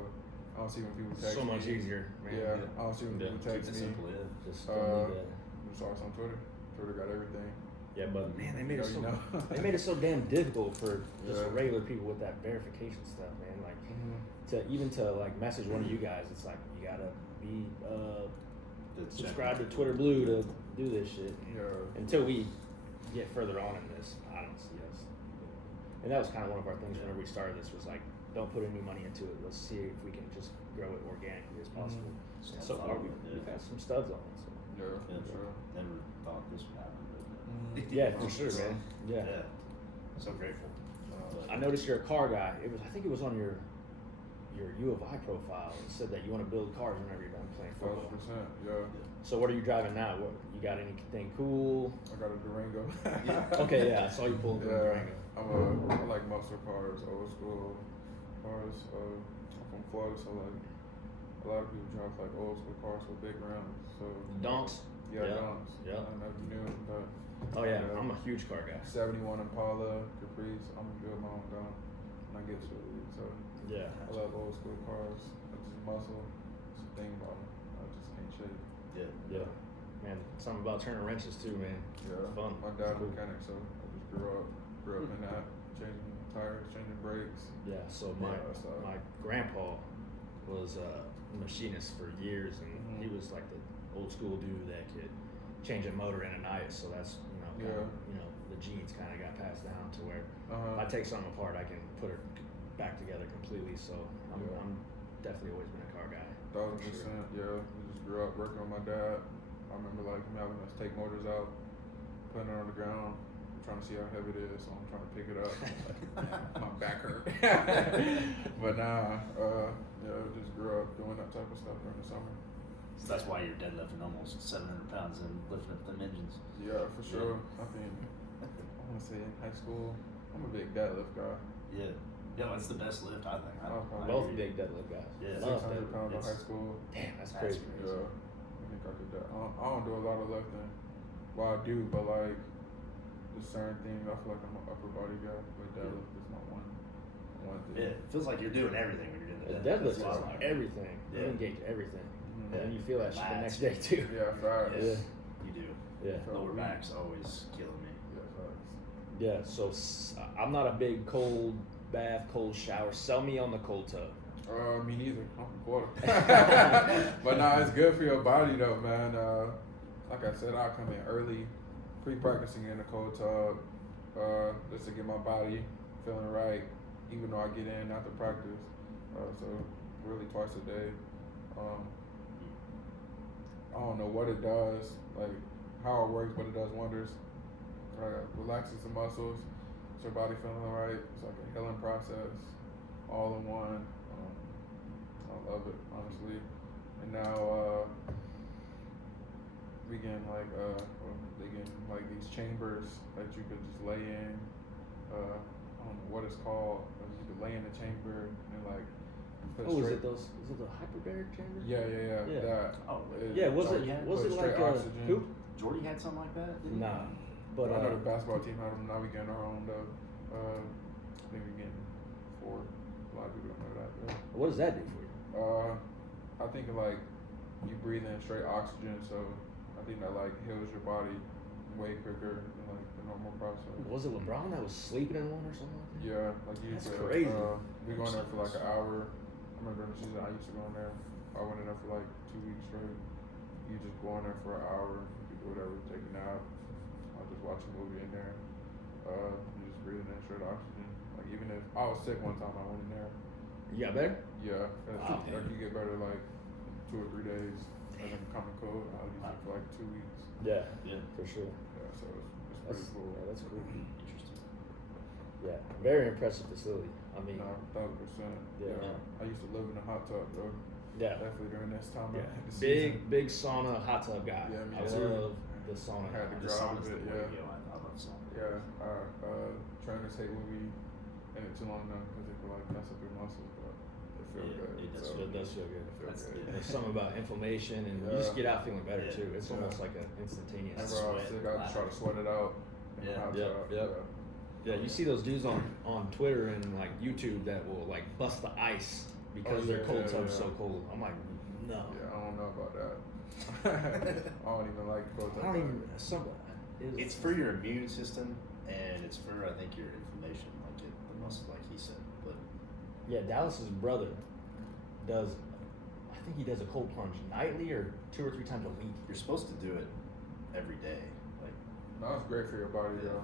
I don't see when people text So me. much easier, man. Yeah, I don't see when Yeah. people Keep text it me. simple. Yeah. Just don't need that. Just always on Twitter. Twitter got everything. Yeah, but man, they made it so You know. they made it so damn difficult for just Yeah. regular people with that verification stuff, man. Like to like message one of you guys, it's like you gotta be subscribe to Twitter Blue to do this shit. Yeah. Until we get further on in this, I don't see us. And that was kind of one of our things whenever we started this was like, don't put any money into it. Let's see if we can just grow it organically as possible. Just So have far, fun we've with it. had some studs on it. So. Yeah, Yeah, for sure. Never thought this would happen. But, Yeah, for sure, man. Yeah. Yeah. So grateful. I noticed you're a car guy. I think it was on your U of I profile. It said that you want to build cars whenever you're done playing football. 100%. Yeah. So what are you driving now? What you got anything cool? I got a Durango. Okay, yeah, I saw you pull up in Yeah. Durango. I like muscle cars, old school cars. I'm from Florida, so like a lot of people drive like old school cars with big rims. So Donks. yeah, Yeah. Donks. Yeah. I don't know if you knew, but Oh yeah, I'm a huge car guy. 71 Impala, Caprice. I'm gonna build my own Donk. I get to it. So Yeah. I love old school cars. I just muscle. It's a thing about them. I just can't shake. Yeah. Yeah. Man, something about turning wrenches too, man. Yeah. It's fun. My dad's a Cool. mechanic, so I just grew up in that, changing tires, changing brakes. Yeah, so my so- my grandpa was a machinist for years, and Mhm. he was like the old school dude that could change a motor in a night. So that's Yeah. the genes kind of got passed down to where Uh-huh. if I take something apart, I can put it back together completely. So I'm definitely always been a car guy. 1,000%. Yeah, we just grew up working with my dad. I remember like him having us take motors out, putting it on the ground, trying to see how heavy it is. So I'm trying to pick it up. My back hurt. But nah, just grew up doing that type of stuff during the summer. So that's why you're deadlifting almost 700 pounds and lifting up them engines. Yeah, for sure. I think I want to say in high school, I'm a big deadlift guy. Yeah. Yeah, that's the best lift, I think. I Both agree. big deadlift guys. Yeah. Love 600 deadlift. pounds in It's- high school. Damn, that's That's crazy. crazy. Yeah, I think I could. I don't do a lot of lifting. Well, I do, but like there's certain things I feel like I'm an upper body guy, but deadlift is my one thing. Yeah, it feels like you're doing everything when you're doing The the deadlift is That's why I like it. everything. You Yeah. engage everything, Mhm. and then you feel that shit the Lats. next day too. Yeah, facts. Yeah. Yeah. You do. Yeah. Lower back's always killing me. Yeah, facts. Yeah, so I'm not a big cold bath, cold shower. Sell me on the cold tub. Me neither. I'm from Florida. But nah, it's good for your body though, man. Like I said, I come in early, pre-practicing in the cold tub, just to get my body feeling right, even though I get in after practice. So really twice a day. I don't know what it does, like how it works, but it does wonders. Relaxes the muscles, gets your body feeling alright. It's like a healing process, all in one. I love it, honestly. And now we getting they getting like these chambers that you could just lay in. I don't know what it's called, but you could lay in the chamber and like put Oh, is straight. it the hyperbaric chamber? Yeah. Yeah. That. Oh, Yeah, was Jordy it had- was put it straight like oxygen. hoop? Jordy had something like that? Didn't he? Nah, but I know the basketball team had them. Now we getting our own though. I think we getting 4. A lot of people don't know that. But, what does that do for you? I think like you breathe in straight oxygen, so I think that like heals your body way quicker than like the normal process. Was it LeBron that was sleeping in one or something? Like that? Yeah, like you That's could, crazy. We go in there for like an hour. I remember in the season I used to go in there. I went in there for like 2 weeks straight. You just go in there for an hour. You can do whatever, take a nap. I'll just watch a movie in there. You just breathing in straight oxygen. Like even if I was sick one time, I went in there. You got better? Yeah, Wow. like you get better like 2 or 3 days, and then common cold. I'll use it for like 2 weeks. Yeah, Yeah. for sure. Yeah, so it's That's pretty cool. yeah, that's cool. Interesting. Yeah, very impressive facility. I mean, No, 1,000%. Yeah. I used to live in a hot tub though. yeah, Definitely during this time yeah. of the season. Big sauna, hot tub guy. Yeah, me I too. love the sauna. I had to The Get out sauna's of the it, way yeah. to go. I love sauna. Yeah, our trainers hate when we in it too long enough because they feel like mess up your muscles, but it feels Yeah, good. it does so, It does feel good. It feels That's good. good. There's something about inflammation, and you just Yeah. get out feeling better Yeah. too. It's Yeah. almost like an instantaneous. That's Whenever I was sweat, sick, I just try to sweat it out. In the Yeah. hot Yep, tub. yep. Yeah, you see those dudes on Twitter and like YouTube that will like bust the ice because Oh, their yeah, cold yeah, tub's yeah. so cold. I'm like, no. Yeah, I don't know about that. I don't even like cold I don't even. It's for your immune system, and it's for, I think, your inflammation, like the muscle, like he said. But Yeah, Dallas's brother does. I think he does a cold plunge nightly or 2 or 3 times a week. you're supposed to do it every day. Like No, it's great for your body Yeah. though.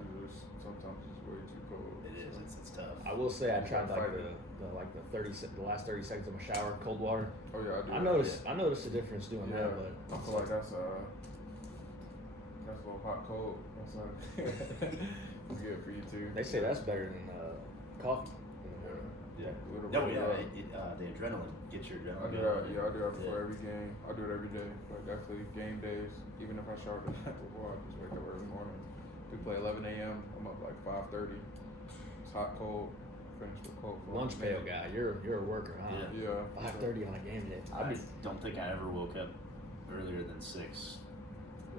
It's just sometimes it's way too cold. it is, it's tough. I will say I tried like Fight the last 30 seconds of a shower, cold water. Oh yeah, I do. I noticed a difference doing Yeah, that, but I feel like that's a little hot cold. That's like good for you too. they say that's better than coffee. Yeah. Little No, bit, the adrenaline gets your I adrenaline. do going. that. Yeah, I do that before Yeah. every game. I do it every day. Like definitely game days. Even if I shower the night before, I just wake up early morning. We play 11 a.m. I'm up like 5:30. It's hot, cold. Finish with cold. for Lunch pail guy, you're a worker, huh? Yeah. Yeah. 5:30 on a game day. I don't think I ever woke up earlier than 6.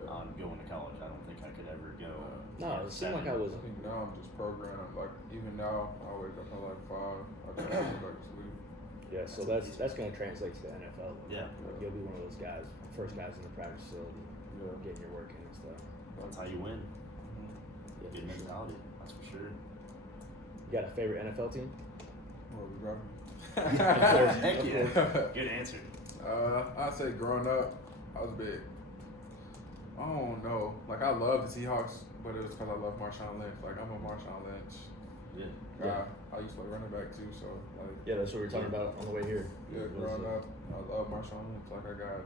on going to college. I don't think I could ever go. No, it seemed like I was. I think now I'm just programmed. Like even now, I wake up at like 5. I just go back to sleep. Yeah, so that's going to translate to the NFL. Yeah. Like, you'll be one of those guys, first guys in the practice facility, getting your work in and stuff. That's how you win. Yeah, Good for sure. mentality. That's for sure. You got a favorite NFL team? What we grabbing? Heck Of yeah. Good answer. I'd say growing up, I was big. I don't know. Like I love the Seahawks, but it was because I love Marshawn Lynch. Like I'm a Marshawn Lynch. Yeah. I used to play running back too, so like. Yeah, that's what we were talking about on the way here. Yeah, growing up, I love Marshawn Lynch. Like I got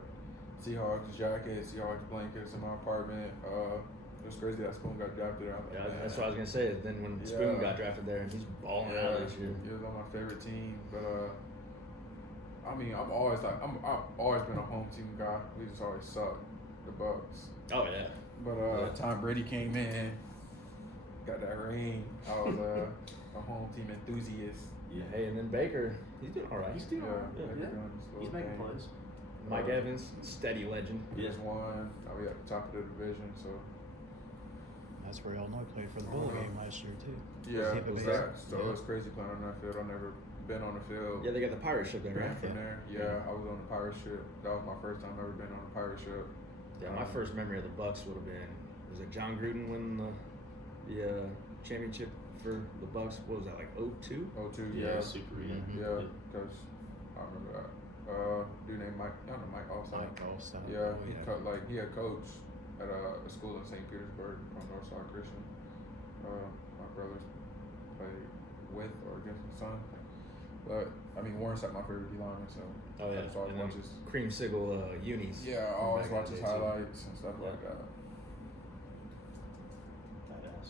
Seahawks jackets, Seahawks blankets in my apartment. It was crazy that Spoon got drafted out. Yeah, that's what I was gonna say. Then when Spoon got drafted there, and he's balling out this year. He was on my favorite team, but I mean, I've always been a home team guy. We just always sucked, the Bucks. Oh yeah. But Tom Brady came in, got that ring. I was a home team enthusiast. Yeah. Hey, and then Baker, he's doing all right. He's doing all right. Baker Yeah. doing his little He's making thing. plays. Mike Evans, steady legend. He just won. Now we at the top of the division, so That's where Illinois played for the bowl game last year too. yeah, Tampa it was Bay. that. So Yeah. it was crazy playing on that field. I've never been on the field. Yeah, they got the pirate ship there, Been right? from there. Yeah, I was on the pirate ship. That was my first time ever been on a pirate ship. Yeah, my first memory of the Bucks would have been, was it John Gruden winning the championship for the Bucks? What was that, like 02? 02, Yeah, yeah. super. Yeah. Mhm. Yeah, because I remember that. Dude named Mike, I don't know, Mike Allside. Mike Allside. Yeah, Oh, he he had coach at a school in St. Petersburg from Northside Christian. My brothers played with or against my son. But I mean, Warren's like my favorite D lineman, so Oh yeah, I just always and then watch his. creamsicle unis. Yeah, I from always back in watch the his day, too. highlights and stuff Yeah. like that. Badass.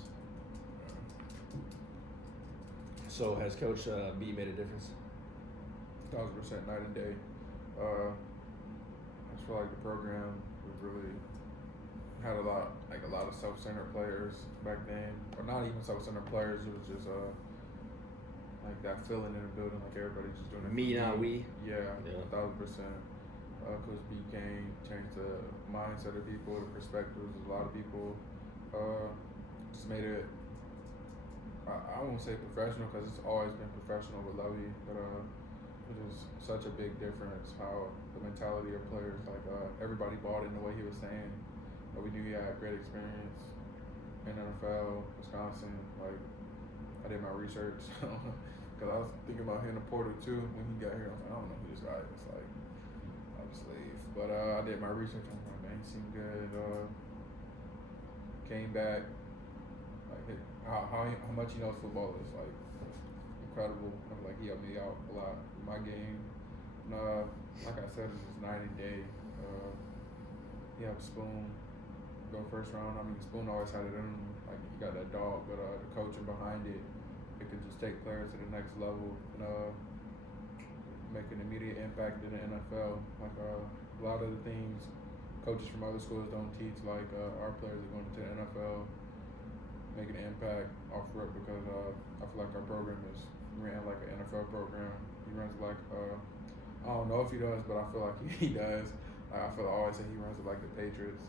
So has Coach B made a difference? 1000% night and day. I just feel like the program was really had a lot of self-centered players back then, or not even self-centered players. It was just like that feeling in the building, like everybody just doing it. Me, for not we. Yeah, Yeah. 1000%. Coach B came, changed the mindset of people, the perspectives of a lot of people. Just made it. I won't say professional because it's always been professional with Lovey, but it was such a big difference how the mentality of players, like everybody bought in the way he was saying. We knew he had great experience in NFL, Wisconsin. Like I did my research because I was thinking about hitting the portal too when he got here. I was like, I don't know who this guy is. Like I'll just leave. But I did my research. I was like, man, he seemed good. Came back. Like how much he knows football is like incredible. I feel like he helped me out a lot in my game. And, like I said, it's just night and day. He had Spoon go first round. I mean, Spoon always had it in him. Like he got that dog, but the coaching behind it, it could just take players to the next level and make an immediate impact in the NFL. Like a lot of the things coaches from other schools don't teach. Like our players are going to the NFL, making an impact off rip because I feel like our program is ran like an NFL program. He runs like I don't know if he does, but I feel like he does. I always say he runs it like the Patriots.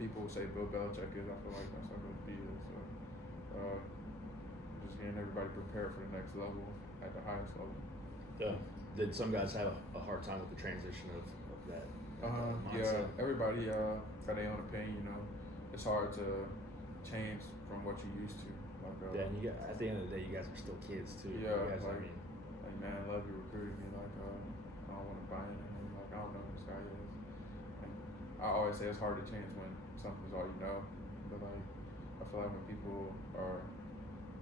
People say Bill Belichick is. I feel like that's how Coach B is. So, just getting everybody prepared for the next level at the highest level. Yeah. Did some guys have a hard time with the transition of that? Yeah, mindset? everybody got their own opinion. You know, it's hard to change from what you're used to. Like, Yeah, and you got, at the end of the day, you guys are still kids too. Yeah, You guys, like- I mean, like man, I love you recruiting me. Like, I don't want to buy into him. Like, I don't know who this guy is. And I always say it's hard to change when something's all you know. But like, I feel like when people are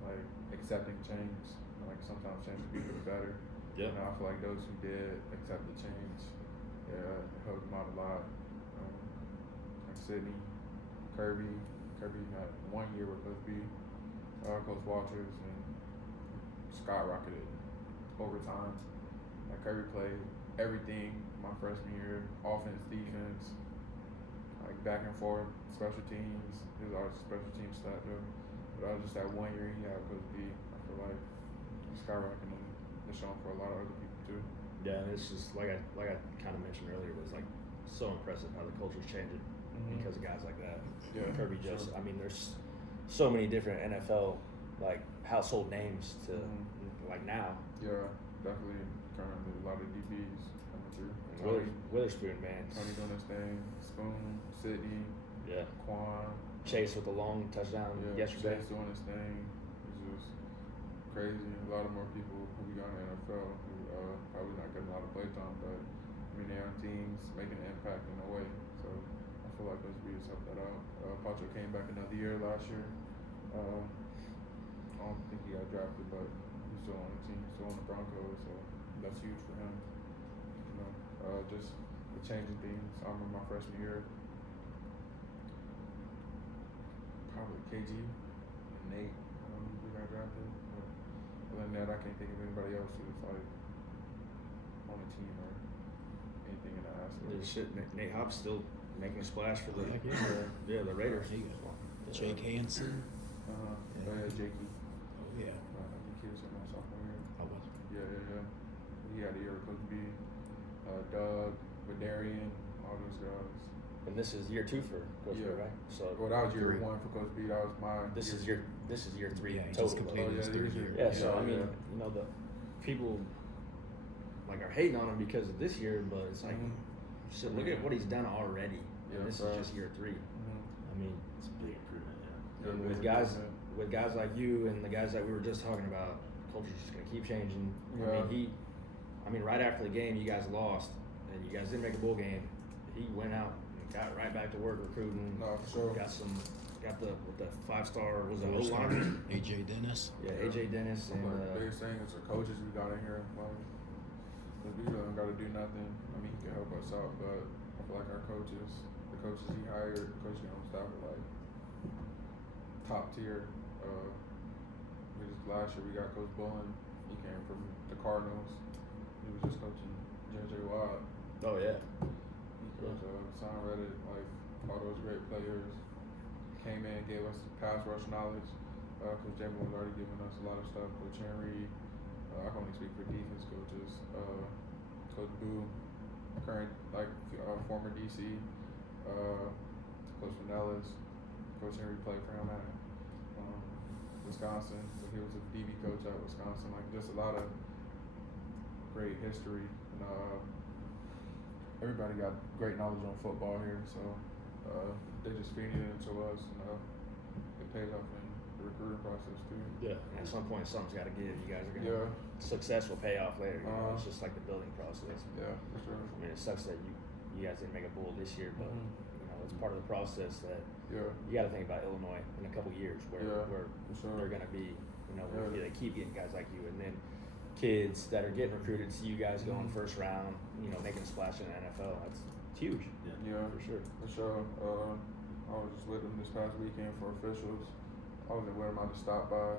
like accepting change, like sometimes change can be for the better. yeah. And I feel like those who did accept the change, yeah, it helped them out a lot. Like Sydney, Kirby had 1 year with Coach B, Coach Walters, and skyrocketed over time. Like Kirby played everything my freshman year, offense, defense, like back and forth, special teams. He was always a special team stat though. But I was just that 1 year he had Coach B. I feel like skyrocketing and showing for a lot of other people too. Yeah, and it's just like I kind of mentioned earlier, was like so impressive how the culture's changing because of guys like that. Yeah, Kirby sure. Joseph. I mean, there's so many different NFL like household names to like now. Yeah, definitely. Currently, a lot of DBs coming through. Witherspoon, man. Tony doing his thing. Spoon, Sydney, Yeah. Quan. Chase with the long touchdown yesterday. Chase doing his thing. It's just crazy. A lot of more people who we got in the NFL who probably not getting a lot of play time, but I mean they're on teams making an impact in a way. So I feel like those beats help that out. Pacho came back another year last year. I don't think he got drafted, but he's still on the team, still on the Broncos, so that's huge for him. You know, just the changing things. I remember my freshman year, probably KG and Nate who got drafted. But other than that, I can't think of anybody else who's like on the team or anything in that aspect. Nate Hobbs still making a splash for the Heck the Raiders. There you go. Jake Hansen. Jakey. Oh yeah. I think he was in my sophomore year. I was. Yeah. He had a year with Coach B, Doug, Vidarian, all those guys. And this is year 2 for Coach B, right? So Well, that was year Three. 1 for Coach B. That was my. this is year 3 Yeah, he total. just completed his third year. Yeah, so I mean, yeah. you know, the people like are hating on him because of this year, but it's like, shit, look at what he's done already. Yeah, And this is just year 3. I mean, It's a big improvement. Yeah. and with guys like you and the guys that we were just talking about, culture's just gonna keep changing. Yeah. I mean, right after the game, you guys lost, and you guys didn't make a bowl game. He went out and got right back to work recruiting. No, for sure. Got the 5-star was it O-lineman? AJ Dennis. Yeah, AJ Dennis and the biggest thing is the coaches we got in here. Like, we really don't got to do nothing. I mean, he can help us out, but I feel like the coaches he hired, the coaching on staff are like top tier. Last year we got Coach Bullen. He came from the Cardinals. He was just coaching J.J. Watt. oh yeah, He coached Son Redditt, like all those great players. Came in, gave us pass rush knowledge. Coach Jalen was already giving us a lot of stuff. Coach Henry, I can only speak for defense coaches. Coach Boo, current former DC. Coach Vanellis. Coach Henry played for him at Wisconsin. So he was a DB coach at Wisconsin. Like just a lot of great history. And everybody got great knowledge on football here. So they just feeding it into us, and it pays off in the recruiting process too. yeah. And at some point, something's got to give. You guys are gonna success will pay off later. You know? It's just like the building process. Yeah, for sure. I mean, it sucks that you guys didn't make a bowl this year, but you know it's part of the process that Yeah. you got to think about Illinois in a couple years where For sure. they're gonna be. You know, where Yeah. they keep getting guys like you, and then kids that are getting recruited. See you guys going first round. You know, making a splash in the NFL. That's huge. Yeah, For sure. For sure. I was just with them this past weekend for officials. I wasn't with them. I just stopped by.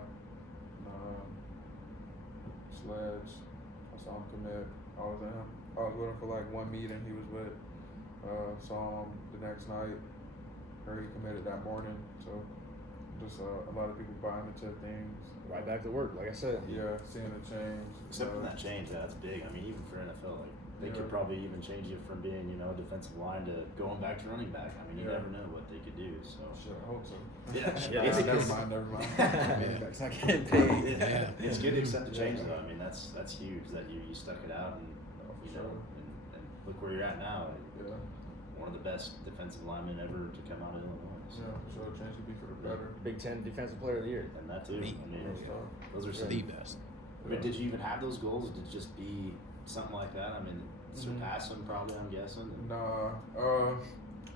Sledge. I saw him commit. I was with him for like one meeting he was with. Saw him the next night. Heard he committed that morning. So just a lot of people buying into things. Right back to work, like I said. Yeah, seeing the change. Except for that change, that's big. I mean, even for NFL, like they Yeah. could probably even change it from being, defensive line to going back to running back. I mean, you Yeah. never know what they could do. So Shit, I hope so. yeah, Never mind. Yeah. I can't pay. Yeah, it's good to accept the change though. I mean, that's huge that you stuck it out and and look where you're at now. Yeah. One of the best defensive linemen ever to come out of Illinois. So. Yeah, for sure. Change to be for the better. Big Ten Defensive Player of the Year. And that too. Me. I mean, Yeah. those are some. The best. I mean, did you even have those goals? Did it just be something like that? I mean, surpass them probably. I'm guessing. Nah.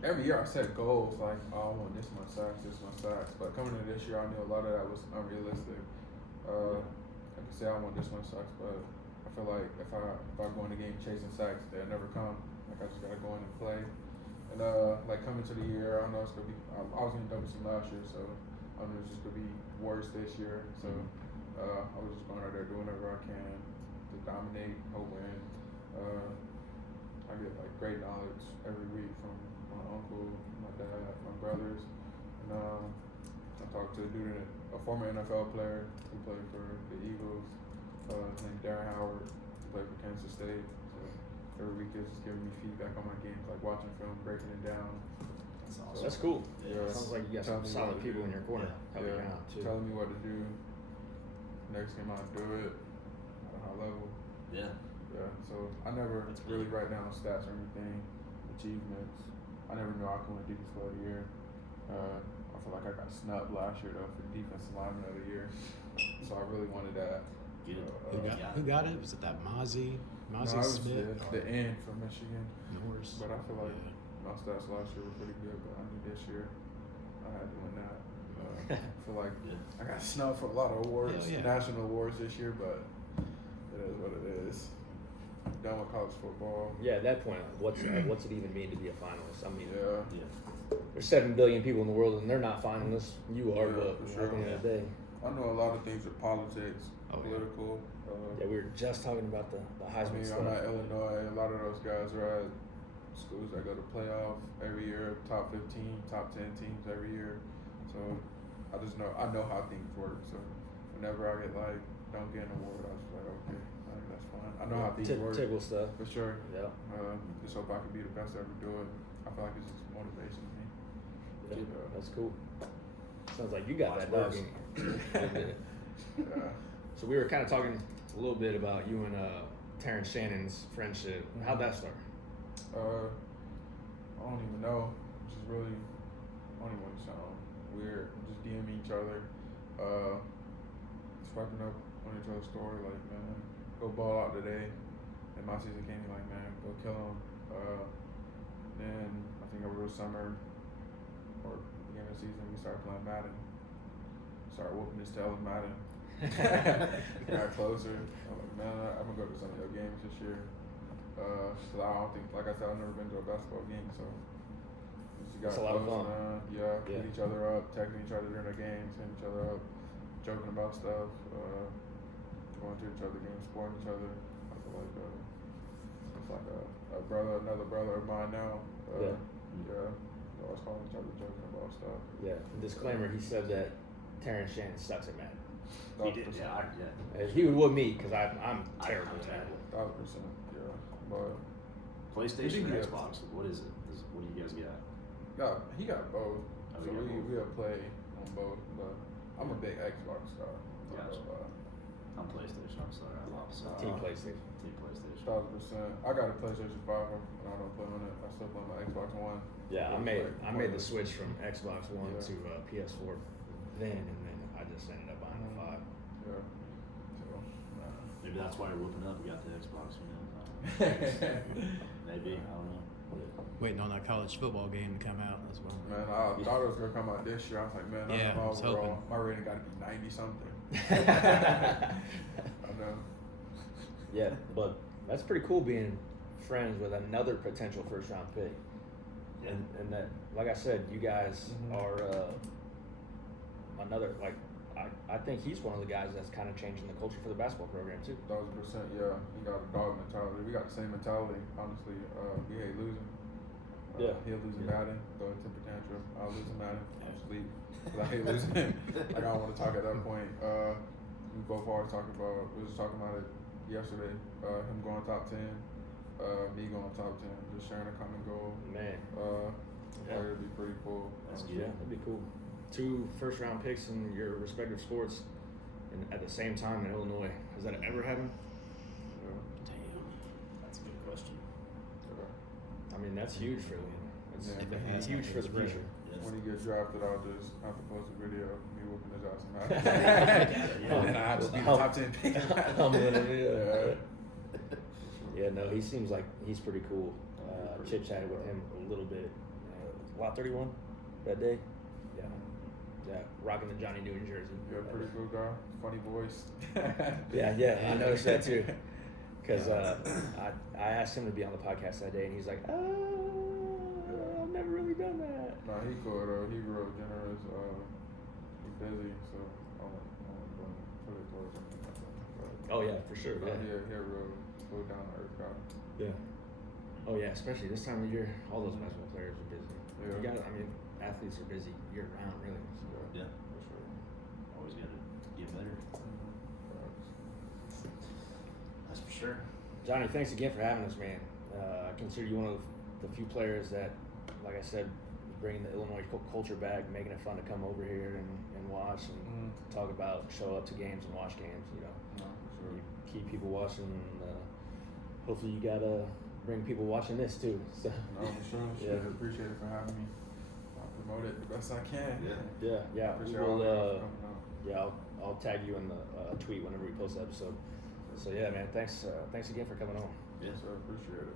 Every year I set goals like, oh, I want this much sacks. But coming into this year, I knew a lot of that was unrealistic. I could say I want this much sacks, but I feel like if I go in the game chasing sacks, they'll never come. Like I just gotta go in and play. And like coming to the year, I know it's gonna be. I was in double team last year, so I know it's just gonna be worse this year. So I was just going out there doing whatever I can to dominate, hope win. I get like great knowledge every week from my uncle, my dad, my brothers, and I talked to a dude, a former NFL player who played for the Eagles, named Darren Howard, who played for Kansas State. So every week is just giving me feedback on my games, like watching film, breaking it down. That's awesome. So that's cool. Yeah. Sounds like you got some Tell me solid what to people do. in your corner helping you out too. telling me what to do. Next game I do it at a high level. Yeah. Yeah, so I never That's really big. write down stats or anything, achievements. I never knew I could win Defensive Player of the Year. I feel like I got snubbed last year though for Defensive Lineman of the Year, so I really wanted that. Good. Who got it? Was it that Mozzie? No, Mozzie it was Smith? the end from Michigan, Norris. but I feel like Yeah. my stats last year were pretty good, but I knew this year I had to win that. I feel like Yeah. I got snubbed for a lot of awards, Hell yeah. national awards this year, but it is what it is. I'm done with college football. Yeah, at that point, what's it even mean to be a finalist? I mean, Yeah. Yeah. there's 7 billion people in the world and they're not finalists. You are, Yeah, but for at sure. the end of the day. I know a lot of things with politics, Oh, yeah. political. Yeah, we were just talking about the I Heisman mean, stuff. I'm at Illinois. A lot of those guys are at schools that go to playoff every year, top 15, top 10 teams every year. So I know how things work. So whenever I get like don't get an award, I was like, okay, that's fine. I know how things work Typical stuff. for sure. Yeah. Just hope I can be the best I ever do it. I feel like it's just motivation to me. Yeah, that's cool. Sounds like you got Watch that dog worse. in you. Yeah. So we were kind of talking a little bit about you and Terrence Shannon's friendship. How'd that start? I don't even know. Just really, I don't even want to sound weird. Just DMing each other. Swiping up on each other's story, like, man, go ball out today. And my season came, like, man, go kill him. Then I think over the summer or beginning of the season, we started playing Madden. Started whooping his tail with Madden. Got closer. I'm like, man, I'm gonna go to some of your games this year. Cause I don't think, like I said, I've never been to a basketball game, so we just got It's a lot of close, fun. yeah, Yeah. hit each other up, texting each other during the games, hitting each other up, joking about stuff, going to each other games, supporting each other. I feel like it's like another brother of mine now. Yeah. Yeah. Always calling each other, joking about stuff. Yeah. Disclaimer: he said that Terrence Shannon sucks at Madden. He did. Yeah. He would whoop me because I'm terrible I'm at Madden. terrible. 1,000%. Yeah. But PlayStation or Yeah. Xbox? What is it? What do you guys got? he got both. Oh, So he got both. we'll play on both. But I'm a big Xbox guy. Gotcha. I'm PlayStation. I'm sorry. I'm opposite. Team PlayStation. Team PlayStation. 1,000%. I got a PlayStation 5 and I don't play on it. I still play on my Xbox One. Yeah, I made the switch from Xbox One Yeah. to PS4 then, and then I just ended up buying the 5. Yeah. So, Maybe that's why you're whooping up. You got the Xbox. You know. Maybe. I don't know. Waiting on that college football game to come out as well. man, I thought it was gonna come out this year. I was like, man, Yeah, I I was overall, hoping. my rating got to be 90 something. I know. Yeah, but that's pretty cool being friends with another potential first round pick. Yeah. And that, like I said, you guys Mhm. are another, like, I think he's one of the guys that's kind of changing the culture for the basketball program too. 1,000%. Yeah, he got a dog mentality. We got the same mentality. Honestly, we hate losing. Yeah. He'll lose in Yeah. Madden, throw a temper tantrum. I'll lose in Madden. I'll sleep. Cause I hate losing. Like, I don't want to talk at that point. We both always talk about. We was talking about it yesterday. Him going top 10, me going top 10. Just sharing a common goal. Man, Yeah, it'd be pretty cool. That's yeah, that'd be cool. 2 first round picks in your respective sports, and at the same time in Illinois. Has that ever happened? Yeah. Damn. That's a good question. Yeah. I mean, that's huge for Illinois. It's, Yeah. it's huge for the future. Yes. When he gets drafted, I'll just have to post a video of me whooping his ass in Yeah. And then I have to be the Hum- top 10 pick. humbling him, yeah. Yeah. Yeah, no, he seems like he's pretty cool. Pretty Chit chatted with him a little bit. Lot 31 that day. Yeah, yeah, rocking the Johnny Newton jersey. You're a pretty cool guy. Funny voice. Yeah, I noticed that too. Because I asked him to be on the podcast that day, and he's like, I've never really done that. Nah, he cool though. He real generous. He's busy, so I don't put it towards him. But, Oh yeah, for sure. Yeah. he a real down to earth guy. Yeah. Oh yeah, especially this time of year, all those basketball players are busy. Yeah. You got, I mean, athletes are busy year round, really. So. Yeah. For sure. Always got to get better. Facts. That's for sure. Johnny, thanks again for having us, man. I consider you one of the few players that, like I said, bringing the Illinois culture back, making it fun to come over here and watch and talk about, show up to games and watch games. You know, No, for sure. you keep people watching. Hopefully, you gotta bring people watching this too. So No, for sure. Yeah. Appreciate it for having me. I'll promote it the best I can. Yeah. yeah, we Appreciate all will. the coming out. Yeah, I'll tag you in the tweet whenever we post the episode. So yeah, man, thanks again for coming on. Yeah. So appreciate it.